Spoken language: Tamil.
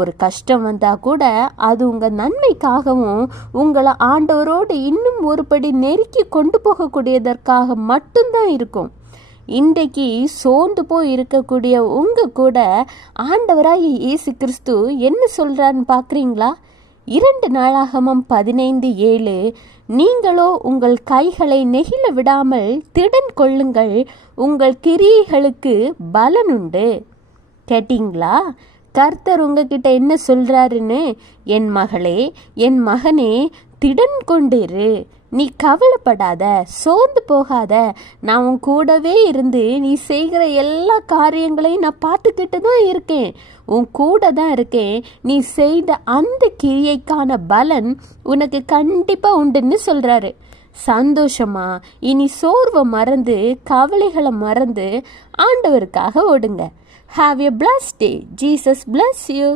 ஒரு கஷ்டம் வந்தா கூட அது உங்க நன்மைக்காகவும் உங்களை ஆண்டவரோடு இன்னும் ஒருபடி நெருக்கி கொண்டு போகக்கூடியதற்காக மட்டும்தான் இருக்கும். இன்றைக்கு சோர்ந்து போய் இருக்கக்கூடிய உங்க கூட ஆண்டவராகிய இயேசு கிறிஸ்து என்ன சொல்றான்னு பார்க்குறீங்களா? 2 நாளாகமம் 15:7, நீங்களோ உங்கள் கைகளை நெகிழ விடாமல் திடன் கொள்ளுங்கள், உங்கள் கிரியைகளுக்கு பலனுண்டு. கேட்டீங்களா? கர்த்தர் உங்ககிட்ட என்ன சொல்றாருன்னு? என் மகளே, என் மகனே, திடன் கொண்டிரு, நீ கவலைப்படாத, சோர்ந்து போகாத, நான் உன் கூடவே இருந்து நீ செய்கிற எல்லா காரியங்களையும் நான் பார்த்துக்கிட்டு தான் இருக்கேன், உன் கூட தான் இருக்கேன். நீ செய்த அந்த கிரியைக்கான பலன் உனக்கு கண்டிப்பாக உண்டுன்னு சொல்கிறாரு. சந்தோஷமா இனி சோர்வை மறந்து கவலைகளை மறந்து ஆண்டவருக்காக ஓடுங்க. Have a blessed day. Jesus bless you.